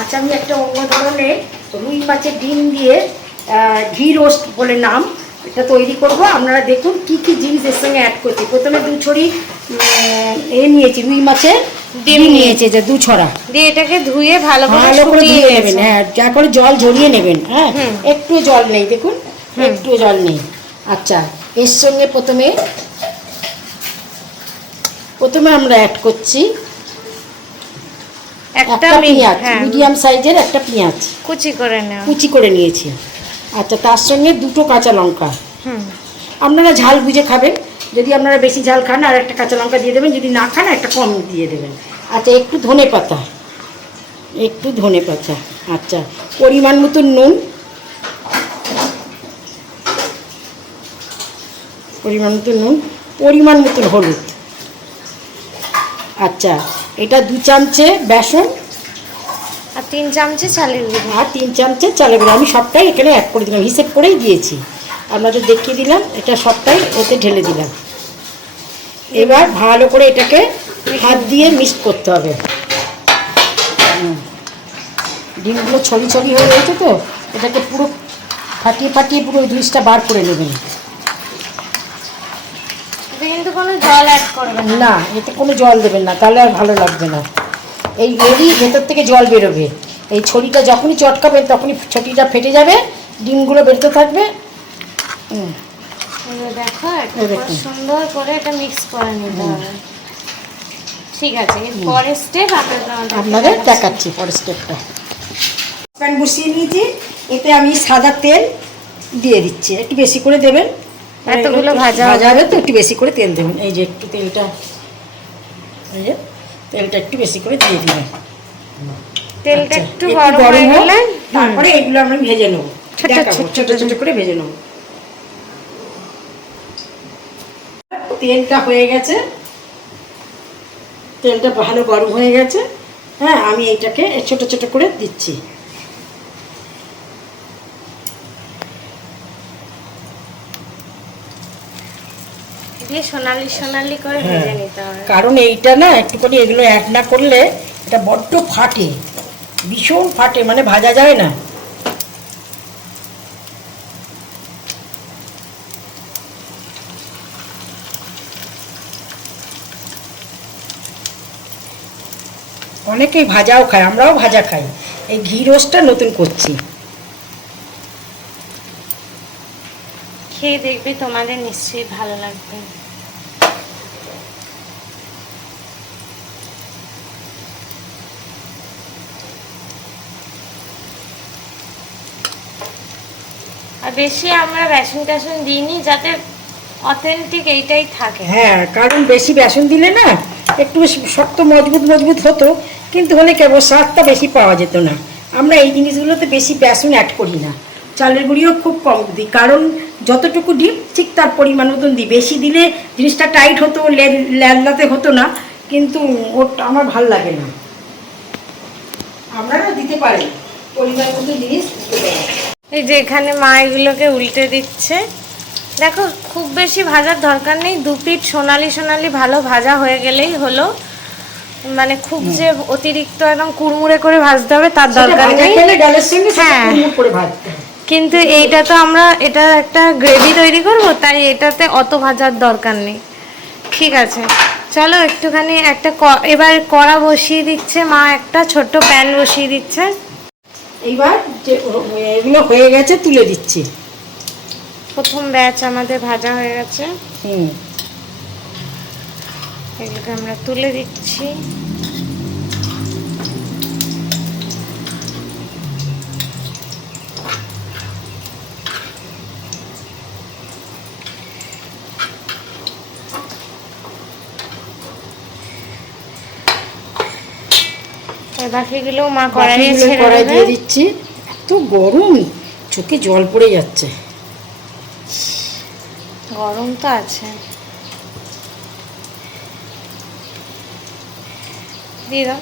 আজ আমি একটা অন্য ধরনের রুই মাছের ডিম দিয়ে ঘি রোস্ট বলে নাম, এটা তৈরি করব। আপনারা দেখুন কি কি জিনিস এর সঙ্গে অ্যাড করছি। প্রথমে 2 ছড়ি নিয়েছি, রুই মাছের ডিম নিয়েছি, যে 2 ছড়া দিয়ে এটাকে ধুয়ে ভালো করে ধুয়ে নেবেন। হ্যাঁ, যা করে জল ঝরিয়ে নেবেন। হ্যাঁ, একটু জল নেই, দেখুন একটু জল নেই। আচ্ছা, এর সঙ্গে প্রথমে আমরা অ্যাড করছি একটা পেঁয়াজ, মিডিয়াম সাইজের একটা পেঁয়াজ কুচি করে নিয়েছি। আচ্ছা, তার সঙ্গে 2টো কাঁচা লঙ্কা। আপনারা ঝাল বুঝে খাবেন, যদি আপনারা বেশি ঝাল খান আর একটা কাঁচা লঙ্কা দিয়ে দেবেন, যদি না খান একটা কম দিয়ে দেবেন। আচ্ছা, একটু ধনে পাতা। আচ্ছা, পরিমাণ মতো নুন, পরিমাণ মতো হলুদ। আচ্ছা, এটা 2 চামচে বেসন আর 3 চামচে চালের গুঁড়ো। আমি সবটাই এখানে অ্যাড করে দিলাম, হিসেব করেই দিয়েছি, আপনাদের দেখিয়ে দিলাম। এটা সবটাই এতে ঢেলে দিলাম। এবার ভালো করে এটাকে হাত দিয়ে মিক্স করতে হবে। ডিমগুলো ছড়ি হয়ে রয়েছে, তো এটাকে পুরো ফাটিয়ে পুরো ওই জিনিসটা বার করে নেবেন। কিন্তু কোনো জল অ্যাড করবেন না, এতে কোনো জল দেবেন না, তাহলে আর ভালো লাগবে না। এই ভেতর থেকে জল বেরোবে। এই ছড়িটা যখনই চটকাবেন তখনই ছড়িটা ফেটে যাবে, ডিমগুলো বেরোতে থাকবে। দেখো সুন্দর করে এটা মিক্স করে নিতে হবে। ঠিক আছে, পরের স্টেপ আপনাদের দেখাচ্ছি। পরের স্টেপটা প্যান বসিয়ে নিয়েছি, এতে আমি সাদা তেল দিয়ে দিচ্ছি। একটু বেশি করে দেবেন, এতগুলো ভাজা হবে তো একটু বেশি করে তেল দেবেন। এই যে একটু তেলটা একটু বেশি করে দিয়ে দিবেন। তেলটা একটু গরম হয়ে গেলে তারপরে এগুলো আমি ভেজে নেবো, ছোট ছোট করে ভেজে নেবো। তেলটা হয়ে গেছে, তেলটা ভালো গরম হয়ে গেছে। হ্যাঁ, আমি এইটাকে ছোট ছোট করে দিচ্ছি। দিয়ে সোনালি করে ভেজে নিতে হবে। কারণ এইটা না একটুখানি এগুলো অ্যাড না করলে এটা বড্ড ফাটে, ভীষণ ফাটে, মানে ভাজা যায় না। অনেকেই ভাজাও খায়, আমরাও ভাজা খাই। এই ঘি রোস্টটা নতুন করছি। খেয়ে দেখবে, তোমাদের নিশ্চয়ই ভালো লাগবে। আর বেশি আমরা বেসন টেসন দিইনি, যাতে অথেন্টিক এইটাই থাকে। হ্যাঁ, কারণ বেশি বেসন দিলে না একটু শক্ত মজবুত হতো, কিন্তু হলে কেবল স্বাদটা বেশি পাওয়া যেত না। আমরা এই জিনিসগুলোতে বেশি বেসন অ্যাড করি না, চালের গুঁড়িও খুব কম দিই, কারণ যতটুকু ডিম ঠিক তার পরিমাণ মতন দিই। বেশি দিলে জিনিসটা টাইট হতো, ল্যাদলাতে হতো না, কিন্তু ওটা আমার ভাল লাগে না। আপনারাও দিতে পারেন, পরিমাণ মতো জিনিস দিতে পারেন। এই যে এখানে মা এগুলোকে উল্টে দিচ্ছে। দেখো, খুব বেশি ভাজার দরকার নেই, 2 পিঠ সোনালি ভালো ভাজা হয়ে গেলেই হলো। মানে খুব যে অতিরিক্ত একদম কুড়মুড়ে করে ভাজতে হবে তার দরকার নেই। হ্যাঁ, কিন্তু এইটা তো আমরা এটা একটা গ্রেভি তৈরি করব, তাই এটাতে অত ভাজার দরকার নেই। ঠিক আছে, চলো একটুখানি এবার কড়া বসিয়ে দিচ্ছে মা, একটা ছোট্ট প্যান বসিয়ে দিচ্ছে। এইবার যে এগুলো হয়ে গেছে তুলে দিচ্ছি। প্রথম ব্যাচ আমাদের ভাজা হয়ে গেছে, এগুলোকে আমরা তুলে দিচ্ছি। বাকিগুলো মা কড়াইয়ে দিয়ে দিচ্ছি। এত গরম, চোখে জল পড়ে যাচ্ছে। গরম তো আছে, দিয়ে দাও।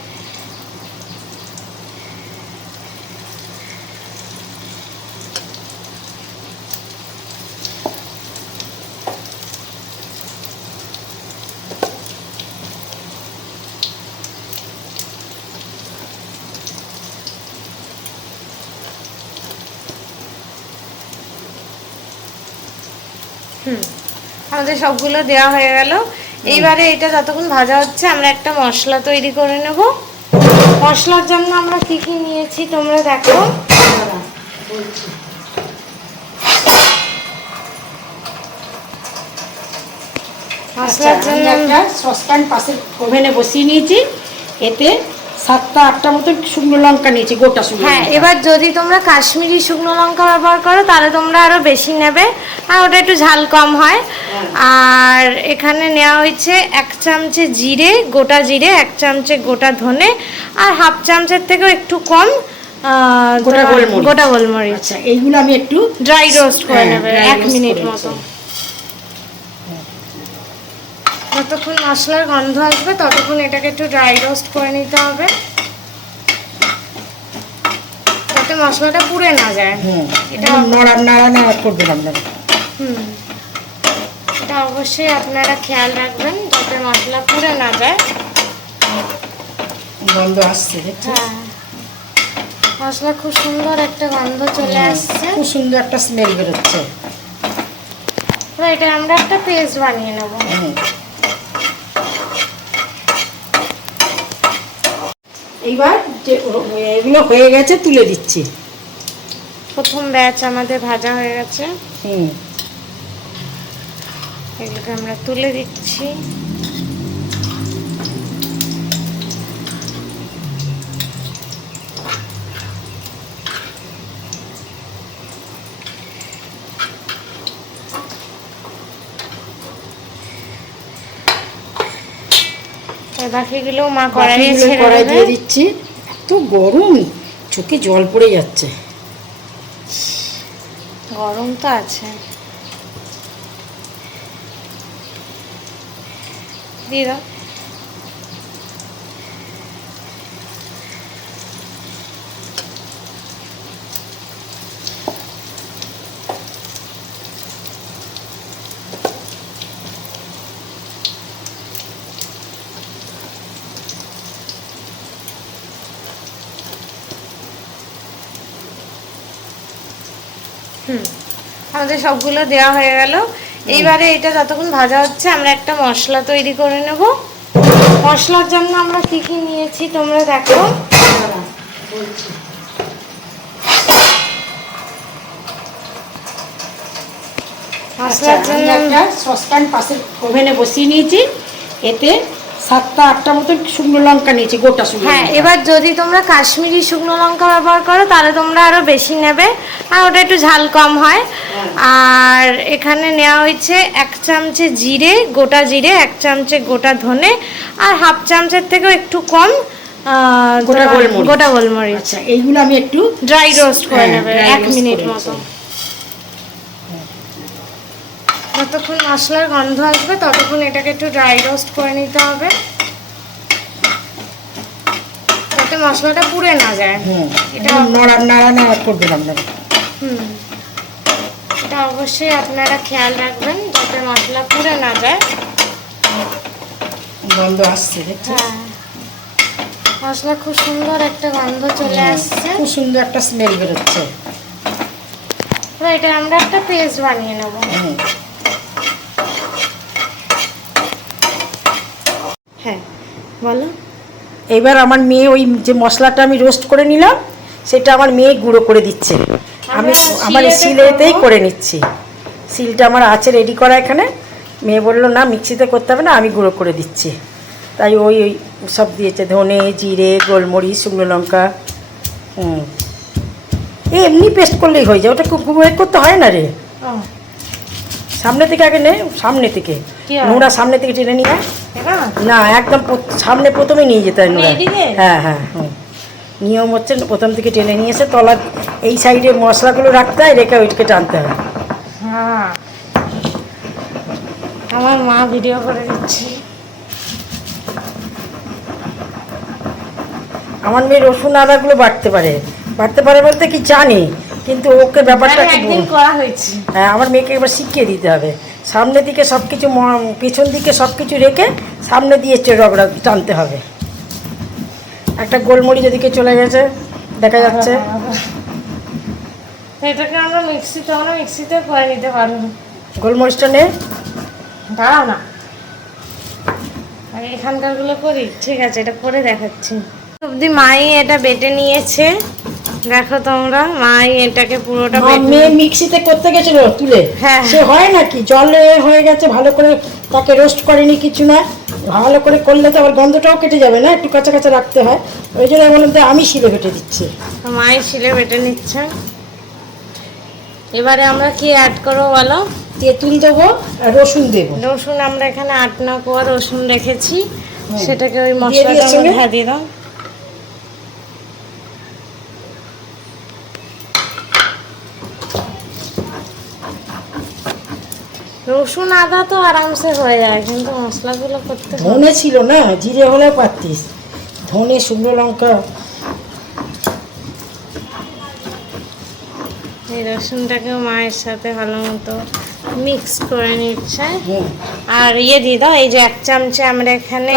আমাদের সবগুলো দেওয়া হয়ে গেল। এইবারে এটা যতক্ষণ ভাজা হচ্ছে আমরা একটা মশলা তৈরি করে নেব। মশলার জন্য আমরা কি কি নিয়েছি তোমরা দেখো। বলছি মশলার জন্য একটা সসপ্যান পাশের ওভেনে বসিয়ে নিয়েছি, এতে 7-8টা মতো শুকনো লঙ্কা নিয়েছি, গোটা শুকনো হ্যাঁ, লঙ্কা। এবার যদি তোমরা কাশ্মীরি শুকনো লঙ্কা ব্যবহার করো তাহলে তোমরা আরো বেশি নেবে, আর ওটা একটু ঝাল কম হয়। আর এখানে নেওয়া হয়েছে 1 চামচে জিরে, গোটা জিরে, 1 চামচে গোটা ধনে, আর হাফ চামচের থেকেও একটু কম গোটা গোলমরিচ। গোটা গোলমরিচ। আচ্ছা, এইগুলো আমি একটু ড্রাই রোস্ট করে হ্যাঁ, নেবে dry 1 roast মিনিট করে মতো। নিচ্ছি। যতক্ষণ মশলার গন্ধ আসবে ততক্ষণ এটাকে একটু ড্রাই রোস্ট করে নিতে হবে, যাতে মশলাটা পুড়ে না যায়। এটা নাড়া করবেন আপনারা। এটা অবশ্যই আপনারা খেয়াল রাখবেন যাতে মশলা পুড়ে না যায়। গন্ধ আসছে, দেখছেন? হ্যাঁ, মশলা খুব সুন্দর একটা গন্ধ চলে আসছে। খুব সুন্দর একটা স্মেল বেরোচ্ছে। এবার এটা আমরা একটা পেস্ট বানিয়ে নেব। এইবার যে এগুলো হয়ে গেছে তুলে দিচ্ছি। প্রথম ব্যাচ আমাদের ভাজা হয়ে গেছে, হুম, এগুলোকে আমরা তুলে দিচ্ছি। বাকিগুলো মা কড়াইয়ে বাকিগুলো ছেড়ে কড়াই দেবে। দিয়ে দিচ্ছি। এত গরম, চোখে জল পড়ে যাচ্ছে। গরম তো আছে, দিয়ে দাও। আমাদের সবগুলো দেওয়া হয়ে গেল। এইবারে এটা যতক্ষণ ভাজা হচ্ছে আমরা একটা মশলা তৈরি করে নেব। মশলার জন্য আমরা কি কি নিয়েছি তোমরা দেখো। বলছি মশলার জন্য একটা সসপ্যান পাশের ওভেনে বসিয়ে নিয়েছি, এতে 7-8টা মতো শুকনো লঙ্কা নিয়েছি, গোটা শুকনো হ্যাঁ, লঙ্কা। এবার যদি তোমরা কাশ্মীরি শুকনো লঙ্কা ব্যবহার করো তাহলে তোমরা আরো বেশি নেবে, আর ওটা একটু ঝাল কম হয়। আর এখানে নেওয়া হয়েছে 1 চামচে জিরে, গোটা জিরে, 1 চামচে গোটা ধনে, আর হাফ চামচের থেকেও একটু কম গোটা গোলমরিচ। গোটা গোলমরিচ। আচ্ছা, এইগুলো আমি একটু ড্রাই রোস্ট করে হ্যাঁ, নেবে dry 1 roast মিনিট করে মতো। নিচ্ছি। যতক্ষণ মশলার গন্ধ আসবে ততক্ষণ এটাকে একটু ড্রাই রোস্ট করে নিতে হবে, যাতে মশলাটা পুড়ে না যায়। এটা নাড়া করবেন আপনারা। এটা অবশ্যই আপনারা খেয়াল রাখবেন যাতে মশলা পুড়ে না যায়। গন্ধ আসছে, দেখছেন? হ্যাঁ, মশলা খুব সুন্দর একটা গন্ধ চলে আসছে। খুব সুন্দর একটা স্মেল বেরোচ্ছে। এবার এটা আমরা একটা পেস্ট বানিয়ে নেব। হ্যাঁ, বলো। এবার আমার মেয়ে ওই যে মশলাটা আমি রোস্ট করে নিলাম সেটা আমার মেয়ে গুঁড়ো করে দিচ্ছে। আমি আমার শিলেতেই করে নিচ্ছি। শিলটা আমার আছে রেডি করা এখানে। মেয়ে বললো না মিক্সিতে করতে হবে না, আমি গুঁড়ো করে দিচ্ছি। তাই ওই ওই সব দিয়েছে, ধনে, জিরে, গোলমরিচ, শুকনো লঙ্কা। এমনি পেস্ট করলেই হয়ে যায়, ওটা খুব করতে হয় না রে। সামনে থেকে আগে নে, সামনে থেকে নোড়া সামনে থেকে টেনে নিয়ে না, একদম সামনে প্রথমে নিয়ে যেতে হয় নোড়া। হ্যাঁ হ্যাঁ হ্যাঁ, নিয়ম হচ্ছে প্রথম থেকে টেনে নিয়ে এসে তলা এই সাইডে মশলাগুলো রাখতে হয়, রেখে ওইটাকে টানতে হয়। হ্যাঁ, আমার মা ভিডিও করে দিচ্ছে। আমার মেয়ে রসুন আদাগুলো বাটতে পারে বলতে কি জানে, কিন্তু ওকে ব্যাপারটা একদিন করা হয়েছে। হ্যাঁ, আমার মেয়েকে এবার শিখিয়ে দিতে হবে। সামনে দিকে সব কিছু, পেছন দিকে সব কিছু রেখে সামনে দিয়ে রগড়া টানতে হবে। একটা গোলমরিচ ওদিকে চলে গেছে দেখা যাচ্ছে। এটাকে আমরা মিক্সিতে করে নিতে পারবো। গোলমরিচটা নে। দাঁড়াও না, আগে এখানকারগুলো করি। ঠিক আছে, এটা করে দেখাচ্ছি। অবধি মাই এটা বেটে নিয়েছে, দেখো তোমরা। মাই এটাকে পুরোটা মেয়ে মিক্সিতে করতে গেছিল তুলে, হ্যাঁ। সে হয় নাকি জলে হয়ে গেছে, ভালো করে তাকে রোস্ট করেনি কিছু না। ভালো করে করলে তো আবার গন্ধটাও কেটে যাবে না, একটু কাঁচা কাঁচা রাখতে হয়। ওই জন্য বললাম যে আমি শিলে বেটে দিচ্ছি। মাই শিলে বেটে নিচ্ছে। এবারে আমরা কি অ্যাড করবো বলো? তেঁতুল দেবো আর রসুন দেবো। রসুন আমরা এখানে 8-9 কোয়া রসুন রেখেছি, হ্যাঁ। সেটাকে ওই দিয়ে মশলাটার দিয়েছো মধ্যে না? দিয়ে দাও। রসুন আদা তো আরামসে হয়ে যায়, কিন্তু মশলাগুলো করতে হয়। ধনে ছিল না, জিরে হলেও পারতিস, ধনে শুকনো লঙ্কা। এই রসুনটাকেও মায়ের সাথে ভালো মতো মিক্স করে নিচ্ছে। হুম। আর ইয়ে দিয়ে দাও, এই যে 1 চামচে আমরা এখানে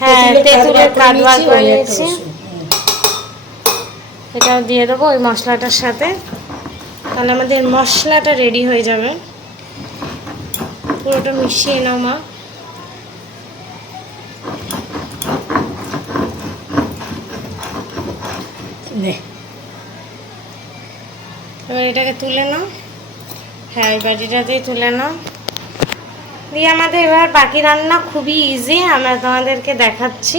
হ্যাঁ তেঁতুলের তেঁতুলের কাঠ বার করে ওই একটা নিয়েছি, রসুন। হুম। এটাও দিয়ে দেবো ওই মশলাটার সাথে। তাহলে আমাদের মশলাটা রেডি হয়ে যাবে। পুরোটা মিশিয়ে নাও মা। নে। এবার এটাকে তুলে নাও। হ্যাঁ, ওই বাটিটাতেই তুলে নাও। দিয়ে আমাদের এবার বাকি রান্না খুবই ইজি, আমরা তোমাদেরকে দেখাচ্ছি।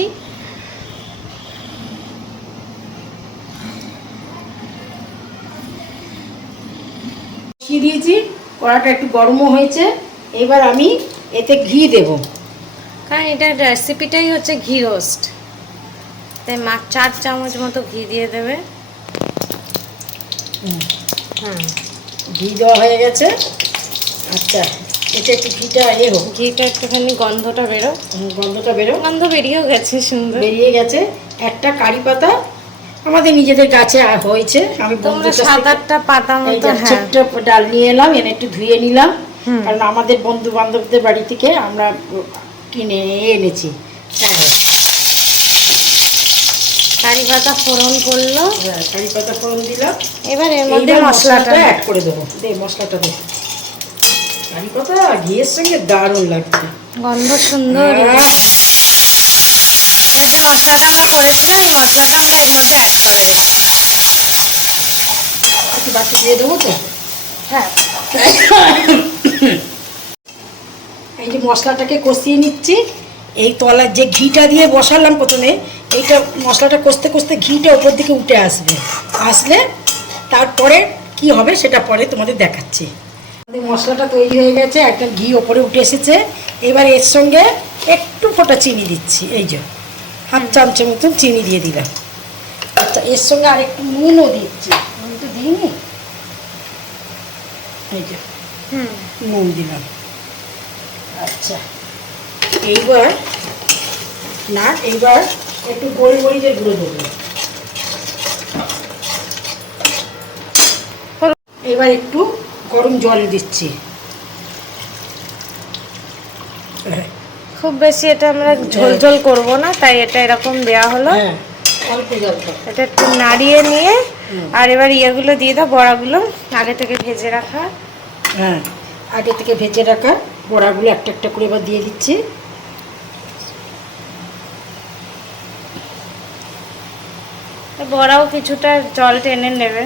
বসিয়ে দিয়েছি, কড়াটা একটু গরমও হয়েছে। এবার আমি এতে ঘি দেব, কারণ এটার রেসিপিটাই হচ্ছে ঘি রোস্ট। তাই 4 চামচ মতো ঘি দিয়ে দেবে। হুম। ঘি দেওয়া হয়ে গেছে। আচ্ছা, এটা একটু ঘিটা হোক, ঘিটা একটুখানি গন্ধটা বেরো। গন্ধটা বেরো। গন্ধ বেরিয়েও গেছে, সুন্দর বেরিয়ে গেছে। একটা কারি পাতা আমাদের নিজেদের গাছে হয়েছে, আমি তোমরা বন্ধুদের কাছ 7-8টা পাতা থেকে এই মতো। যে হ্যাঁ, ছোট্ট ডাল নিয়ে এলাম, এনে একটু ধুয়ে নিলাম। কারণ আমাদের বন্ধু বান্ধবদের বাড়ি থেকে আমরা কিনে এনেছি। হ্যাঁ, কারি পাতা ফোড়ন করলো। কারি পাতা ফোড়ন দিলাম। এবার এর মধ্যে এইবার মশলাটা অ্যাড করে দেবো। দে মশলাটা দে। কারি পাতা ঘিয়ের সঙ্গে দারুণ লাগছে, গন্ধ সুন্দর। আহ! এর যে মশলাটা আমরা করেছিলাম, এই মশলাটা আমরা এর মধ্যে অ্যাড করে দেবো। একটু বাটি দিয়ে দেবো তো। হ্যাঁ, এই যে মশলাটাকে কষিয়ে নিচ্ছি। এই তলার যে ঘিটা দিয়ে বসালাম প্রথমে, এইটা মশলাটা কষতে কষতে ঘিটা উপর দিকে উঠে আসবে। আসলে তারপরে কি হবে সেটা পরে তোমাদের দেখাচ্ছি। আমাদের মশলাটা তৈরি হয়ে গেছে, একটা ঘি ওপরে উঠে এসেছে। এবার এর সঙ্গে একটু ফোঁটা চিনি দিচ্ছি, এই যে 1/2 চামচের মতন চিনি দিয়ে দিলাম। আচ্ছা, এর সঙ্গে আর একটু নুনও দিচ্ছি, নুন তো দিইনি। এই যে নুন দিলাম। আচ্ছা, এইবার একটু গোলমরিচের গুঁড়ো দেবো। এবার একটু গরম জল দিচ্ছি। খুব বেশি এটা আমরা ঝোল ঝোল করবো না, তাই এটা এরকম দেওয়া হলো। হ্যাঁ, অল্প জল দাও। এটা একটু নাড়িয়ে নিয়ে আর এবার ইয়েগুলো দিয়ে দাও, বড়াগুলো আগে থেকে ভেজে রাখা। হ্যাঁ, আগে থেকে ভেজে রাখা বড়াগুলো একটা একটা করে এবার দিয়ে দিচ্ছি। বড়াও কিছুটা জল টেনে নেবে।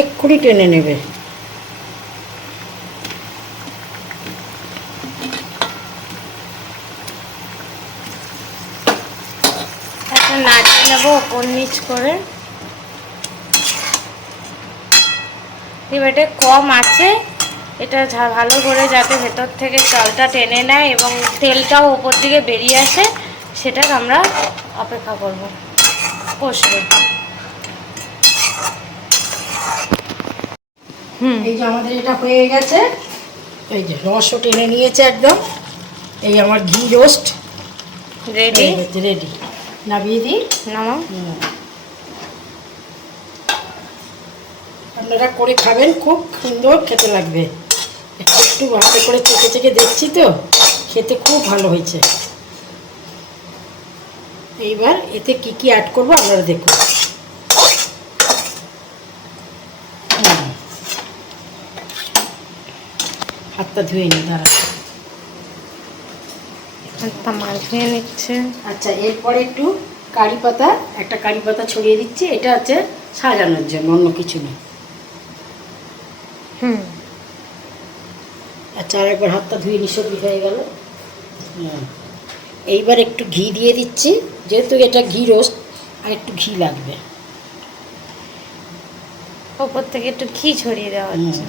এক্ষুনি টেনে নেবে। একটা নাড়িয়ে নেবো ওপর নিচ করে। এবার এটা কম আছে, এটা ভালো করে যাতে ভেতর থেকে জলটা টেনে নেয় এবং তেলটাও ওপর দিকে বেরিয়ে আসে, সেটা আমরা অপেক্ষা করব, কষবে। এই যে আমাদের এটা হয়ে গেছে, এই যে রসও টেনে নিয়েছে একদম। এই আমার ঘি রোস্ট রেডি। রেডি, নামিয়ে দিই। নামাও। আপনারা করে খাবেন, খুব সুন্দর খেতে লাগবে। একটু ভালো করে চেকে চেকে দেখছি তো, খেতে খুব ভালো হয়েছে। এইবার এতে কি কি অ্যাড করবো আপনারা দেখুন। হাতটা ধুয়ে নিই, দাঁড়া। হাতটা মা ধুয়ে নিচ্ছে। আচ্ছা, এরপরে একটু কারি পাতা, একটা কারি পাতা ছড়িয়ে দিচ্ছি। এটা হচ্ছে সাজানোর জন্য, অন্য কিছু না। আচ্ছা, আর একবার হাতটা ধুয়ে নি, সবজি হয়ে গেল। এইবার একটু ঘি দিয়ে দিচ্ছি, যেহেতু এটা ঘি রোস্ট, আর একটু ঘি লাগবে। ওপর থেকে একটু ঘি ছড়িয়ে দেওয়া হচ্ছে।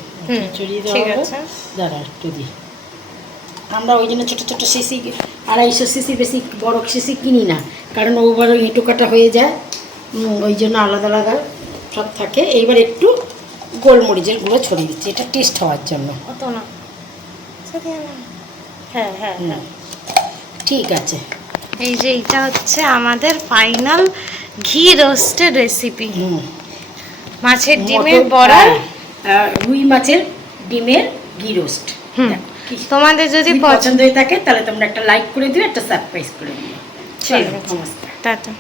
ছড়িয়ে ঠিক দেওয়া আছে। দাঁড়া একটু দিই। আমরা ওই জন্য ছোটো ছোটো শিশি, 250 শিশি, বেশি বড় শিশি কিনি না, কারণ ওবার এঁটো কাটা হয়ে যায়, ওই জন্য আলাদা আলাদা সব থাকে। এইবার একটু গোলমরিচের গুঁড়ো ছড়িয়ে দিচ্ছি, এটা টেস্ট হওয়ার জন্য। অত না, হ্যাঁ হ্যাঁ হ্যাঁ, ঠিক আছে। এই যে এইটা হচ্ছে আমাদের ফাইনাল ঘি রোস্টের রেসিপি। মাছের ডিমের বড়া, রুই মাছের ডিমের ঘি রোস্ট। তোমাদের যদি পছন্দ হয়ে থাকে তাহলে তোমরা একটা লাইক করে দিও, একটা সাবস্ক্রাইব করে দিও। চলো, নমস্কার, টাটা।